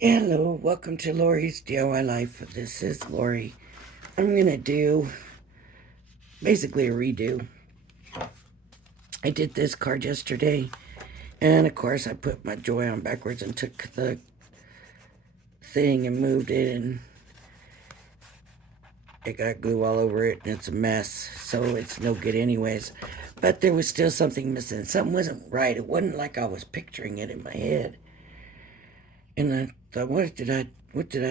Hello, welcome to Lori's DIY Life. This is Lori. I'm going to do basically a redo. I did this card yesterday, and of course I put my joy on backwards and took the thing and moved it, and it got glue all over it, and it's a mess, so it's no good anyways. But there was still something missing. Something wasn't right. It wasn't like I was picturing it in my head. And I thought, what did I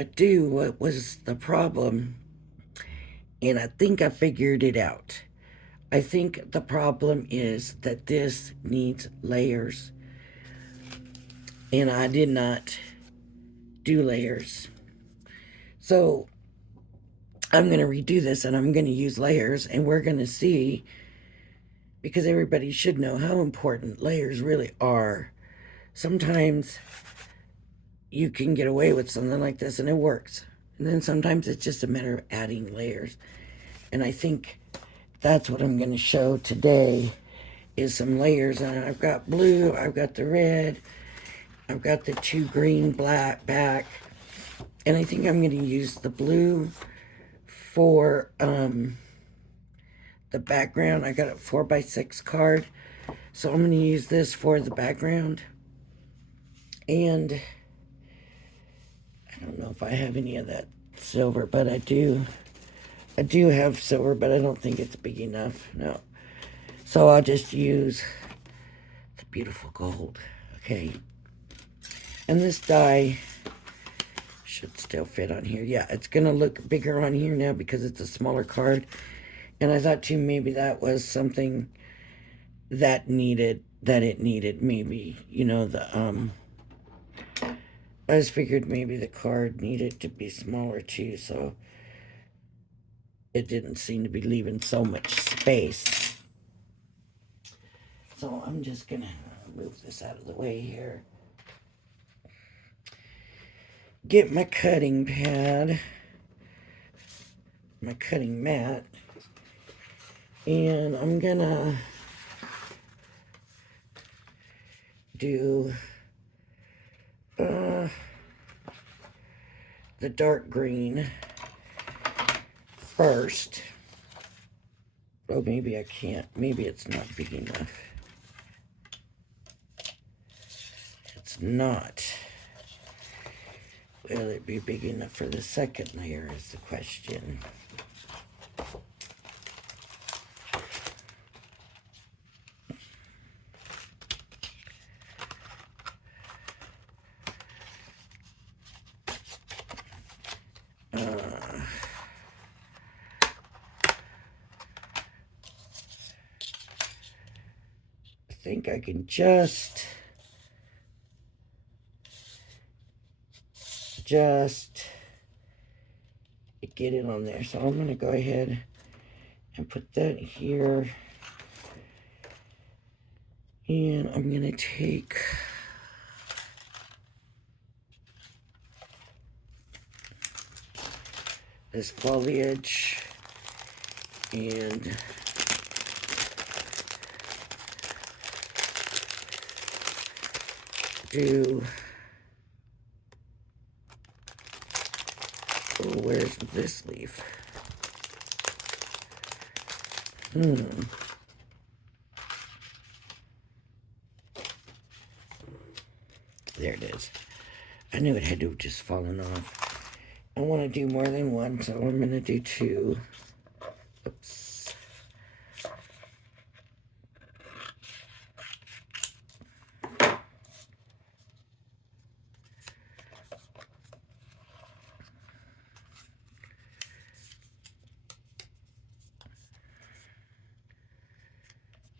do? What was the problem? And I think I figured it out. I think the problem is that this needs layers, and I did not do layers. So I'm going to redo this and I'm going to use layers, and we're going to see, because everybody should know how important layers really are. Sometimes you can get away with something like this and it works. And then sometimes it's just a matter of adding layers. And I think that's what I'm going to show today is some layers. And I've got blue, I've got the red, I've got the two green black back. And I think I'm going to use the blue for the background. I got a 4x6 card. So I'm going to use this for the background. And I don't know if I have any of that silver, but I do. I do have silver, but I don't think it's big enough. No. So I'll just use the beautiful gold. Okay. And this die should still fit on here. Yeah, it's going to look bigger on here now because it's a smaller card. And I thought too maybe that was something that it needed maybe, I just figured maybe the card needed to be smaller too, so it didn't seem to be leaving so much space. So I'm just gonna move this out of the way here. Get my cutting pad, my cutting mat, and I'm gonna do the dark green first. Oh, maybe I can't. Maybe it's not big enough. It's not. Will it be big enough for the second layer is the question. I think I can just get it on there. So I'm going to go ahead and put that here. And I'm going to take this foliage and do, oh, where's this leaf? There it is. I knew it had to have just fallen off. I want to do more than one, so I'm going to do two. Oops.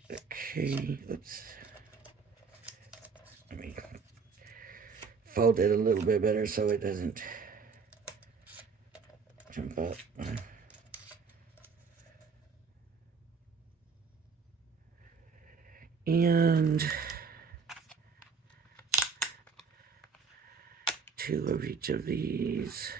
Okay, oops. Let me fold it a little bit better so it doesn't jump up. And two of each of these.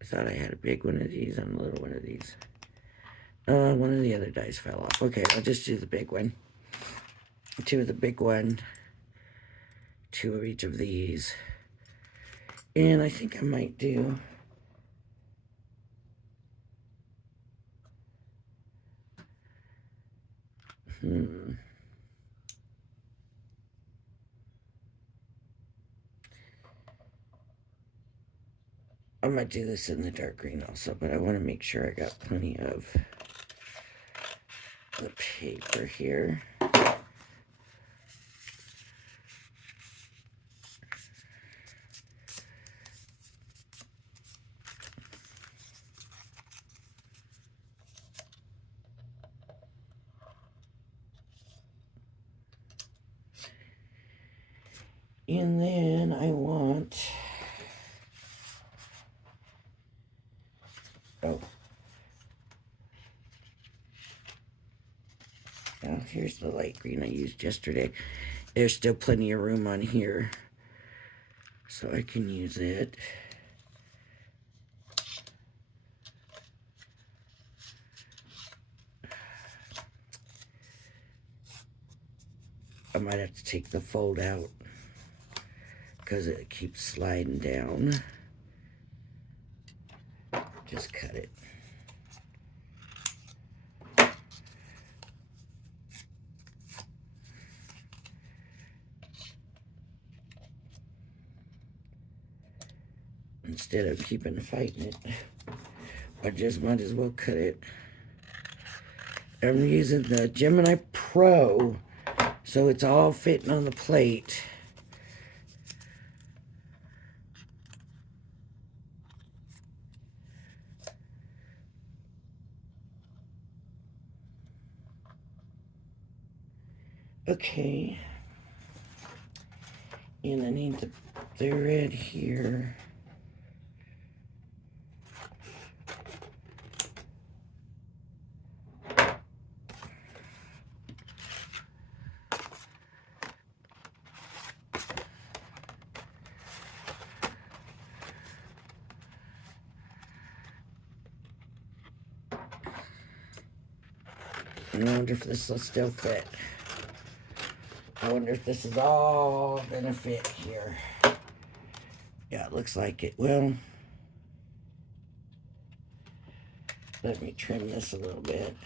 I thought I had a big one of these and a little one of these. One of the other dice fell off. Okay, I'll just do the big one. 2 of the big one, 2 of each of these. And I think I might do I might do this in the dark green also, but I want to make sure I got plenty of the paper here. And then I want, oh, now here's the light green I used yesterday. There's still plenty of room on here, so I can use it. I might have to take the fold out because it keeps sliding down. Just cut it. Instead of keeping fighting it, I just might as well cut it. I'm using the Gemini Pro, so it's all fitting on the plate. Okay. And I need the thread here. I wonder if this will still fit. I wonder if this is all gonna fit here. Yeah, it looks like it will. Let me trim this a little bit.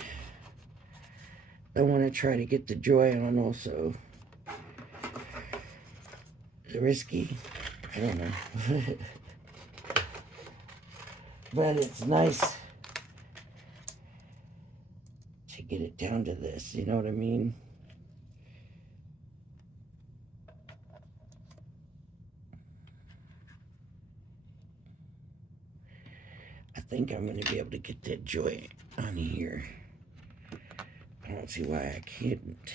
I want to try to get the joy on also. Is it risky? I don't know. But it's nice to get it down to this, you know what I mean? I think I'm going to be able to get that joy on here. I don't see why I couldn't.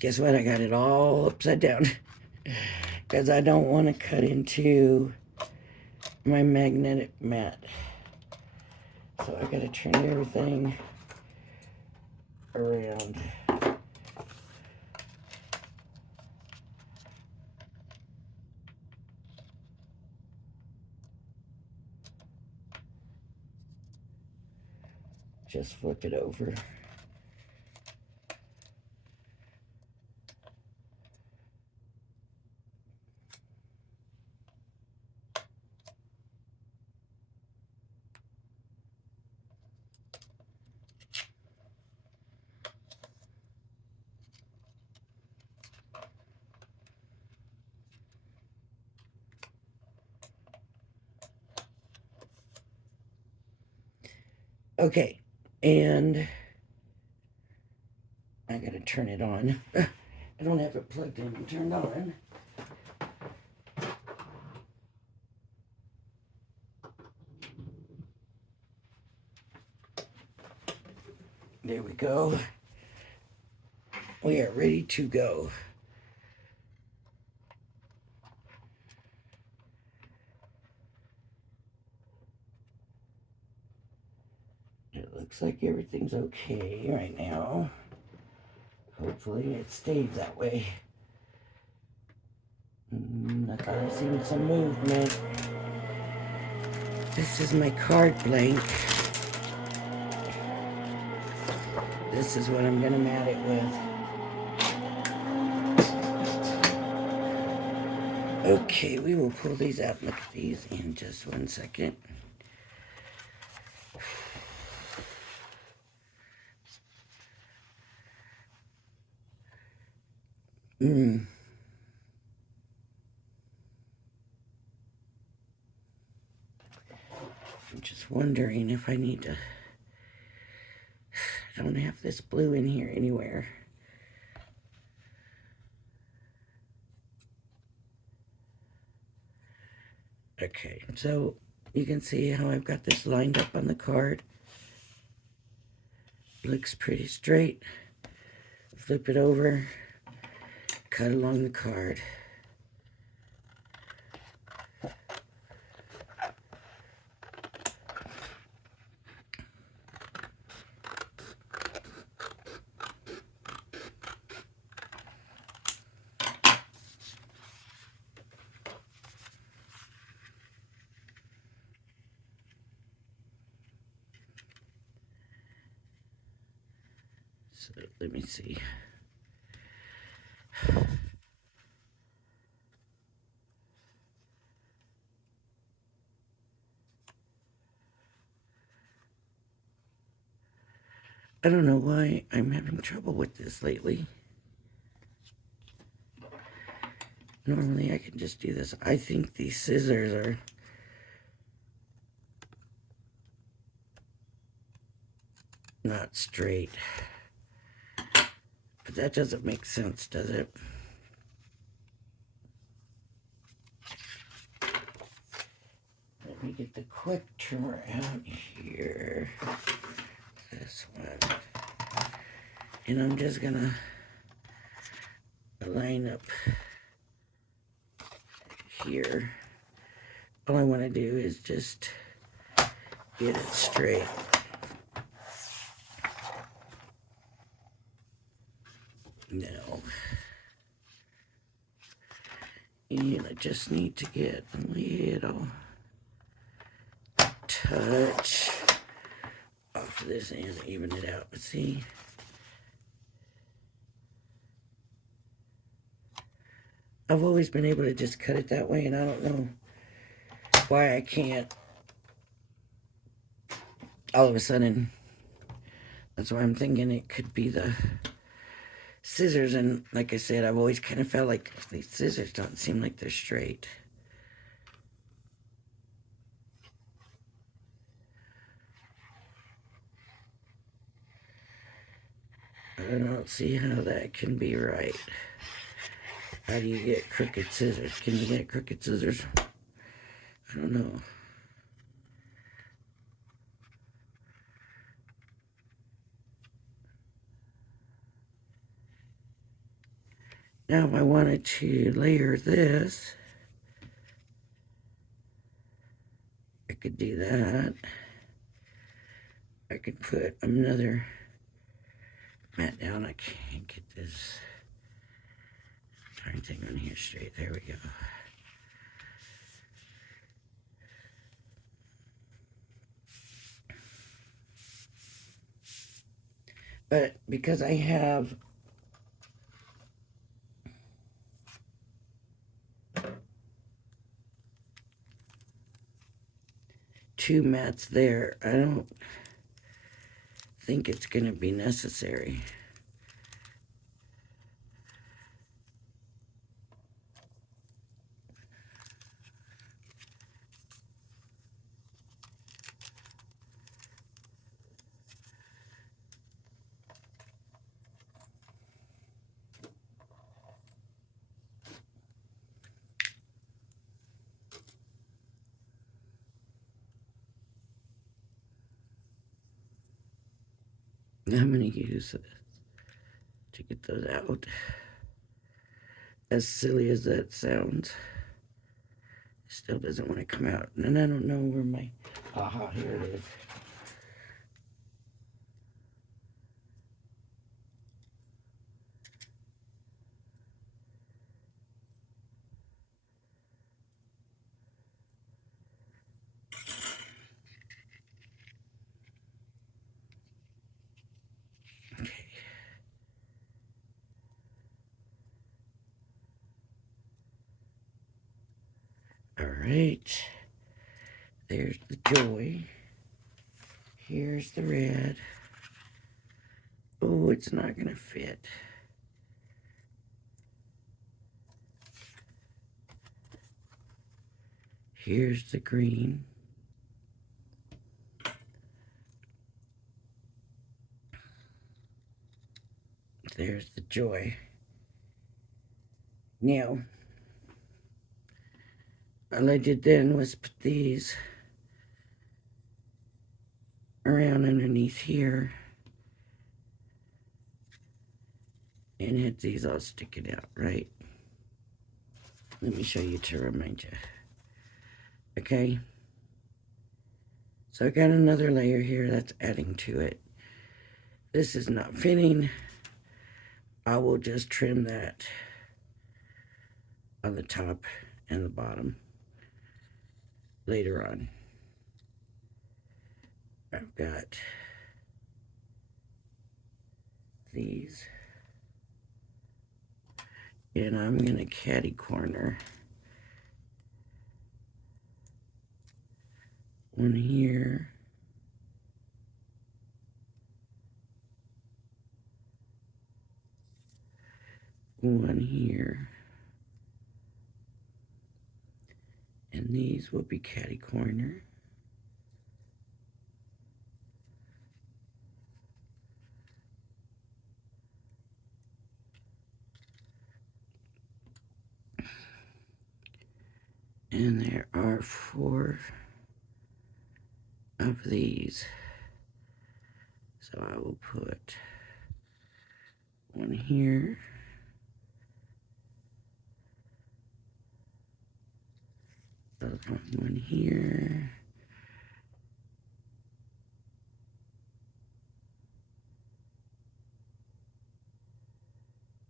Guess what? I got it all upside down because I don't want to cut into my magnetic mat. So I got to turn everything around. Just flip it over. Okay, and I gotta turn it on. I don't have it plugged in and turned on. There we go. We are ready to go. It looks like everything's okay right now. Hopefully it stays that way. I thought I seen some movement. This is my card blank. This is what I'm gonna mat it with. Okay, we will pull these out and look at these in just 1 second. I'm just wondering if I need to... I don't have this blue in here anywhere. Okay, so you can see how I've got this lined up on the card. Looks pretty straight. Flip it over, cut along the card. So let me see. I don't know why I'm having trouble with this lately. Normally I can just do this. I think these scissors are not straight. But that doesn't make sense, does it? Let me get the quick trimmer out here. This one. And I'm just gonna line up here. All I want to do is just get it straight. Now, and I just need to get a little touch off of this and even it out. See? I've always been able to just cut it that way, and I don't know why I can't all of a sudden. That's why I'm thinking it could be the scissors, and like I said, I've always kind of felt like these scissors don't seem like they're straight. I don't see how that can be right. How do you get crooked scissors? Can you get crooked scissors? I don't know. Now if I wanted to layer this, I could do that. I could put another mat down. I can't get this darn thing on here straight. There we go. But because I have two mats there, I don't think it's going to be necessary. I'm going to use this. to get those out. As silly as that sounds, it still doesn't want to come out. And I don't know where my, aha, here it is. Okay. All right. There's the joy. Here's the red. Oh, it's not going to fit. Here's the green. There's the joy. Now, all I did then was put these around underneath here and had these all sticking out, right? Let me show you to remind you. Okay. So I got another layer here that's adding to it. This is not fitting. I will just trim that on the top and the bottom later on. I've got these. And I'm going to catty corner one here. One here. And these will be catty corner. And there are 4 of these. So I will put one here. One here.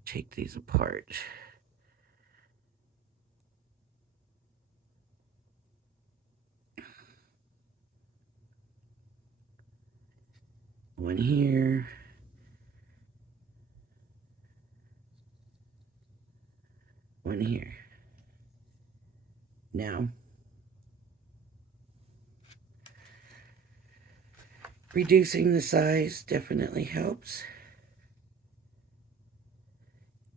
Take these apart. One here. One here. Now, reducing the size definitely helps.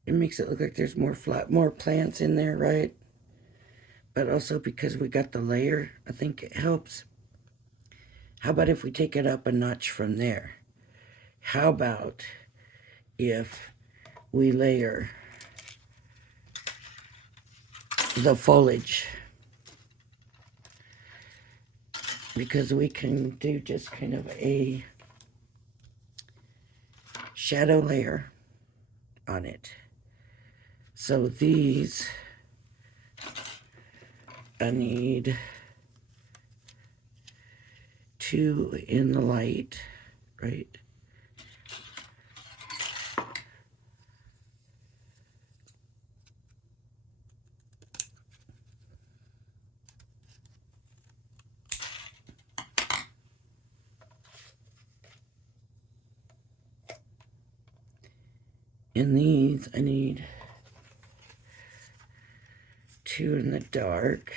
It makes it look like there's more plants in there, right? But also because we got the layer, I think it helps. How about if we take it up a notch from there? How about if we layer the foliage? Because we can do just kind of a shadow layer on it. So these, I need 2 in the light, right? In these, I need 2 in the dark.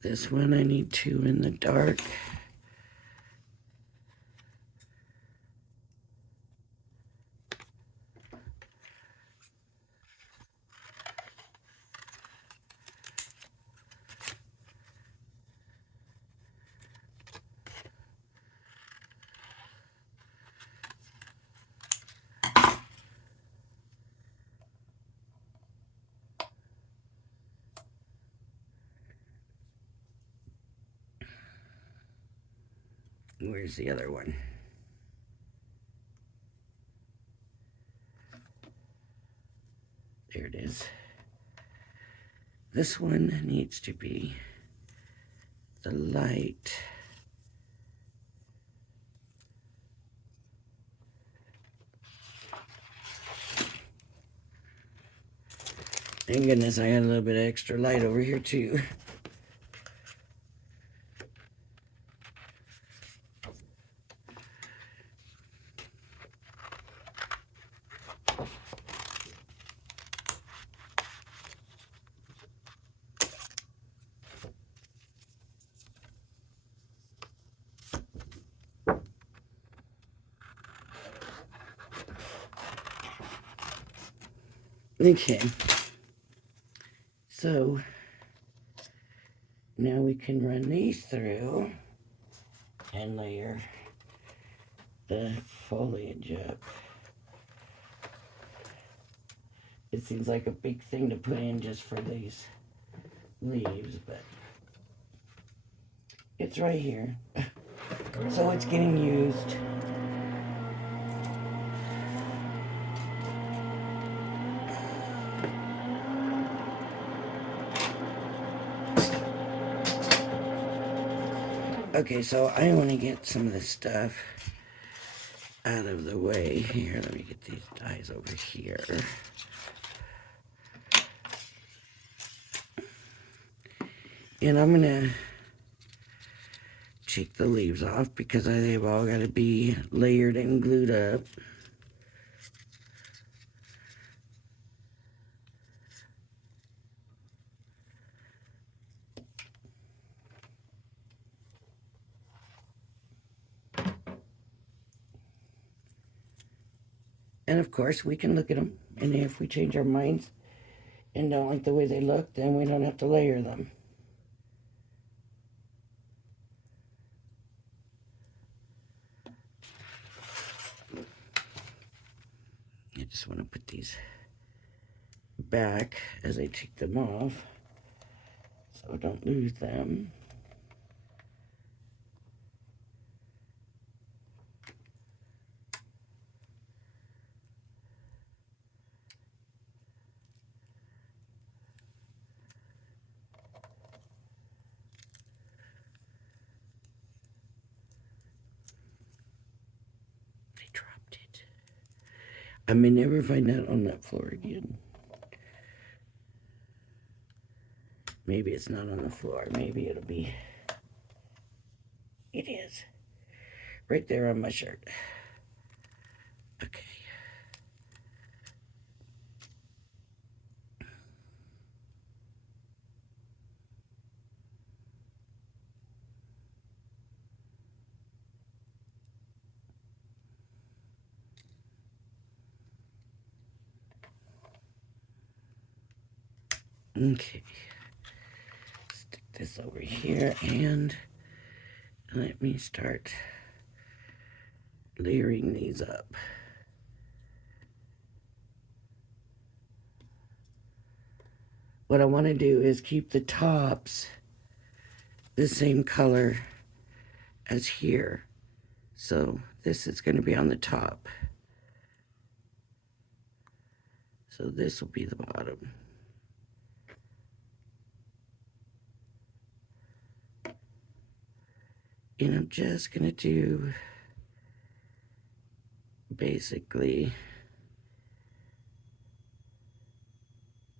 This one I need 2 in the dark. Where's the other one? There it is. This one needs to be the light. Thank goodness I got a little bit of extra light over here too. Okay. So now we can run these through and layer the foliage up. It seems like a big thing to put in just for these leaves, but it's right here. So it's getting used. Okay, so I want to get some of this stuff out of the way here. Let me get these dyes over here. And I'm going to take the leaves off because they've all got to be layered and glued up. And of course, we can look at them. And if we change our minds and don't like the way they look, then we don't have to layer them. I just want to put these back as I take them off so I don't lose them. I may never find that on that floor again. Maybe it's not on the floor. Maybe it'll be... It is. Right there on my shirt. Okay. Okay. Stick this over here and let me start layering these up. What I want to do is keep the tops the same color as here. So this is going to be on the top. So this will be the bottom. And I'm just going to do basically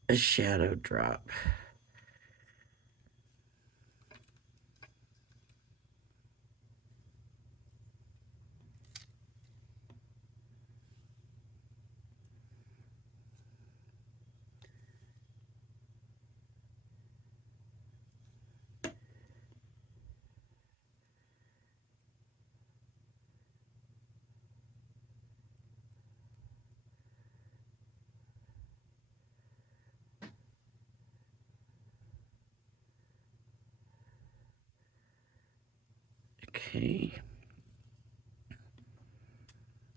a shadow drop. Okay.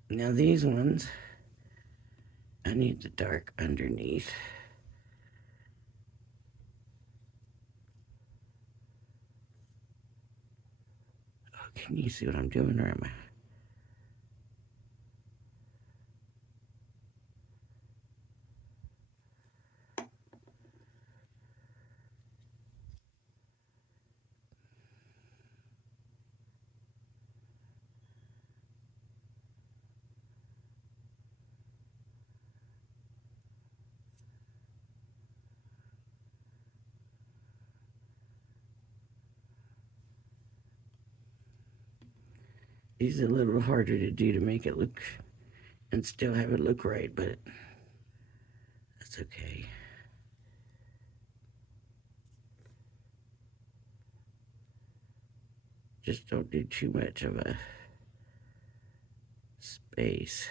Now these ones, I need the dark underneath. Can you see what I'm doing, or am I? These are a little harder to do to make it look and still have it look right, but that's okay. Just don't do too much of a space.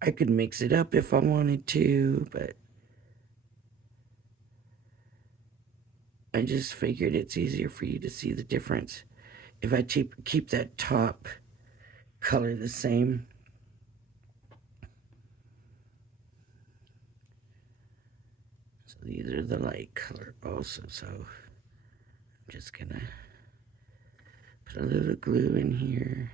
I could mix it up if I wanted to, but I just figured it's easier for you to see the difference if I keep that top color the same. So these are the light color also, so I'm just gonna put a little glue in here.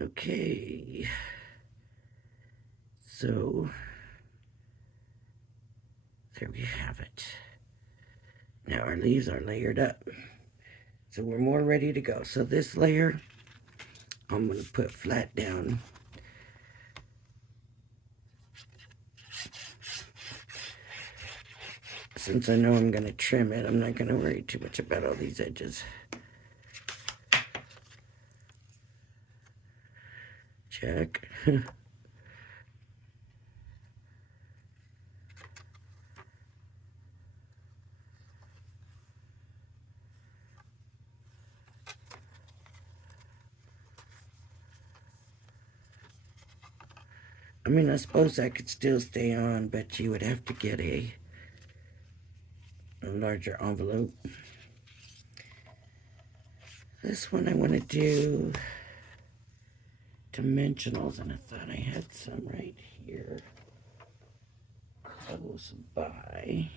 Okay, so there we have it. Now our leaves are layered up, so we're more ready to go. So this layer I'm going to put flat down. Since I know I'm going to trim it, I'm not going to worry too much about all these edges. Check. I mean, I suppose I could still stay on, but you would have to get a larger envelope. This one I want to do dimensionals, and I thought I had some right here close by.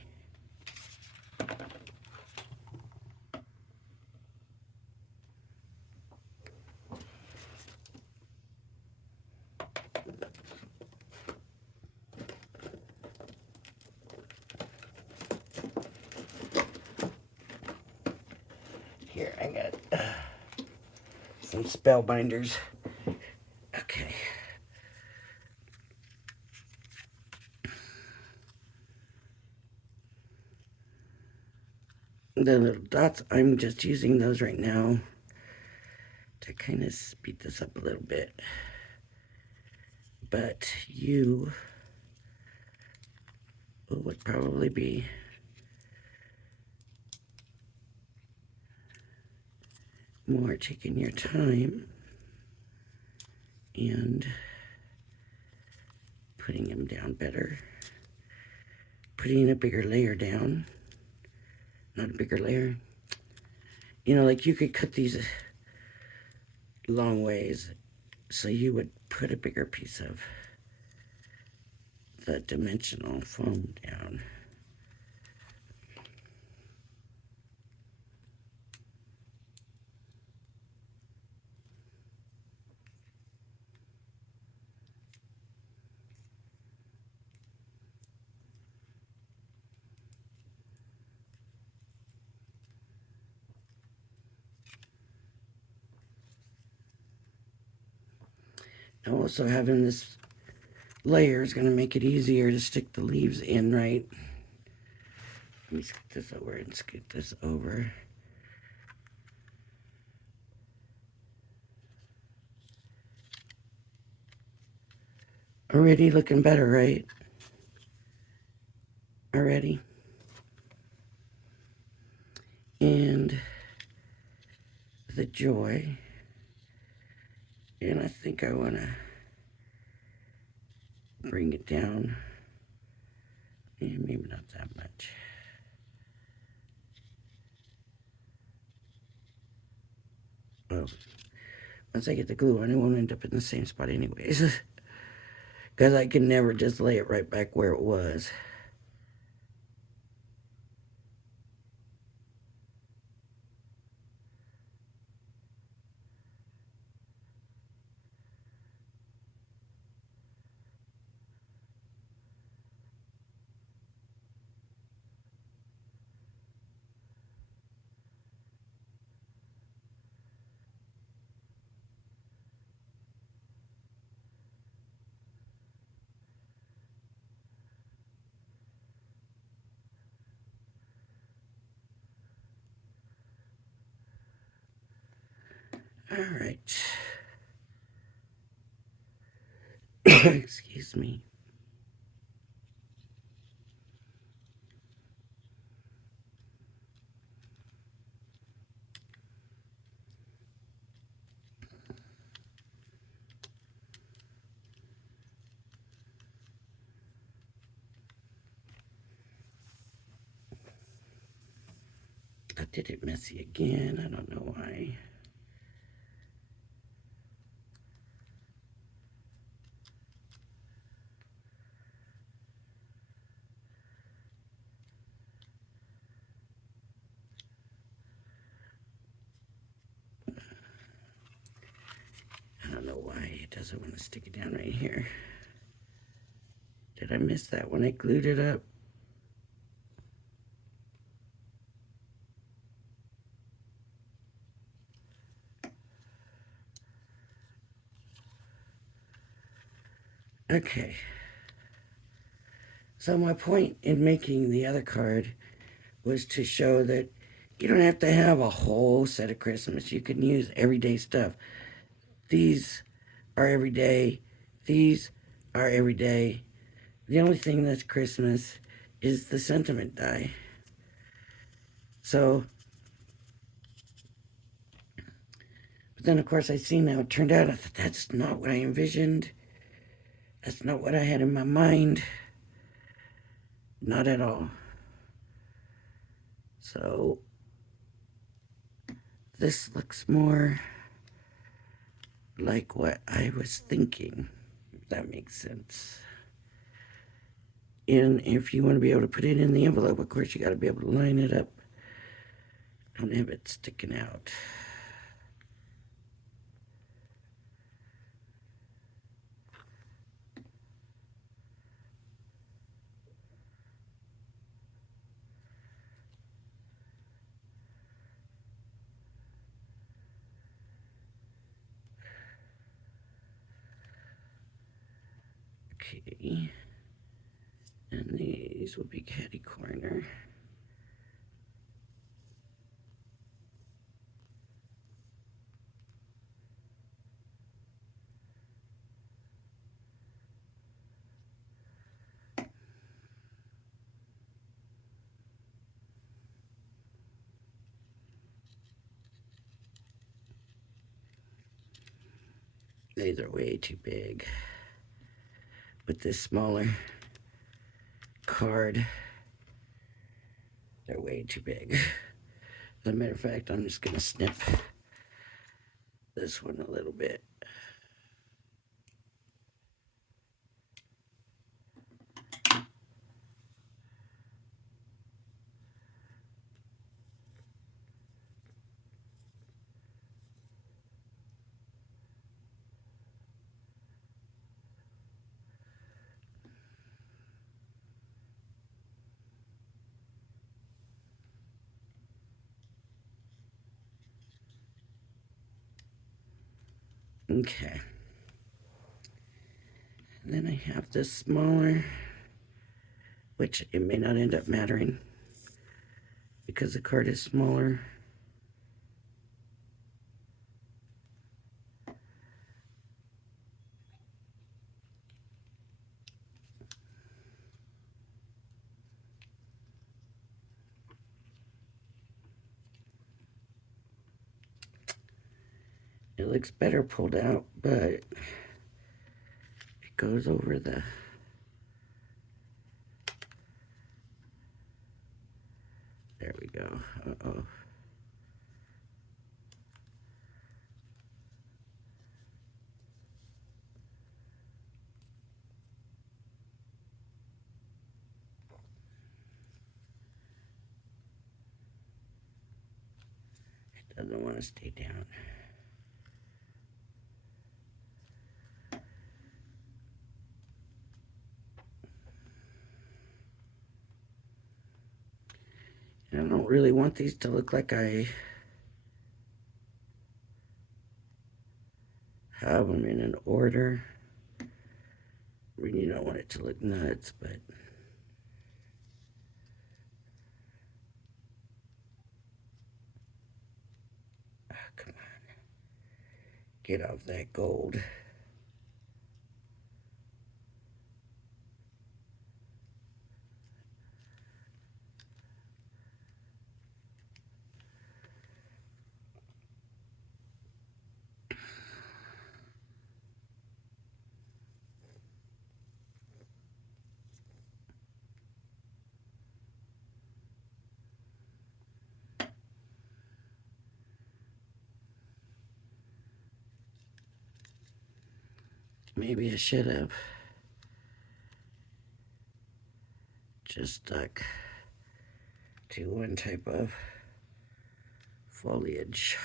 Here, I got some spellbinders. Okay. the little dots, I'm just using those right now to kind of speed this up a little bit. But you would probably be more taking your time and putting them down better. Putting a bigger layer down. Not a bigger layer. You know, like you could cut these long ways, so you would put a bigger piece of the dimensional foam down. Now also having this layer is going to make it easier to stick the leaves in, right? Let me scoot this over and scoot this over. Already looking better, right? Already. And the joy. And I think I want to bring it down. And maybe not that much. Well, once I get the glue on, it won't end up in the same spot anyways. Because I can never just lay it right back where it was. All right. Excuse me. I did it messy again. I don't know why. I don't know why it doesn't want to stick it down right here. Did I miss that when I glued it up? Okay. So my point in making the other card was to show that you don't have to have a whole set of Christmas. You can use everyday stuff. These are everyday. These are everyday. The only thing that's Christmas is the sentiment die. So, but then of course I seen how it turned out. I thought that's not what I envisioned. That's not what I had in my mind. Not at all. So, this looks more like what I was thinking, if that makes sense. And if you want to be able to put it in the envelope, of course, you got to be able to line it up. Don't have it sticking out. Okay. And these will be catty corner. These are way too big. With this smaller card, they're way too big. As a matter of fact, I'm just going to snip this one a little bit. Okay. And then I have this smaller, which it may not end up mattering because the card is smaller. It looks better pulled out, but it goes over the... There we go. Uh-oh. It doesn't want to stay down. I don't really want these to look like I have them in an order. I mean, you don't want it to look nuts, but... Oh, come on. Get off that gold. Maybe I should have just stuck to one type of foliage.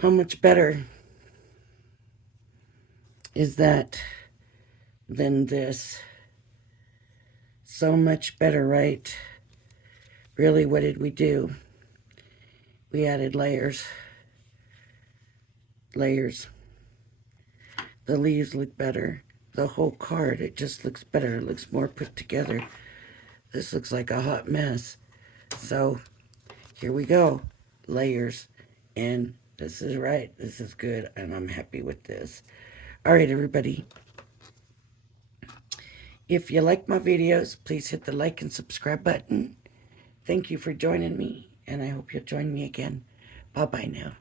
How much better is that than this? So much better, right? Really, what did we do? We added layers. Layers. The leaves look better. The whole card, it just looks better. It looks more put together. This looks like a hot mess. So, here we go. Layers. And this is right. This is good. And I'm happy with this. All right, everybody. If you like my videos, please hit the like and subscribe button. Thank you for joining me. And I hope you'll join me again. Bye-bye now.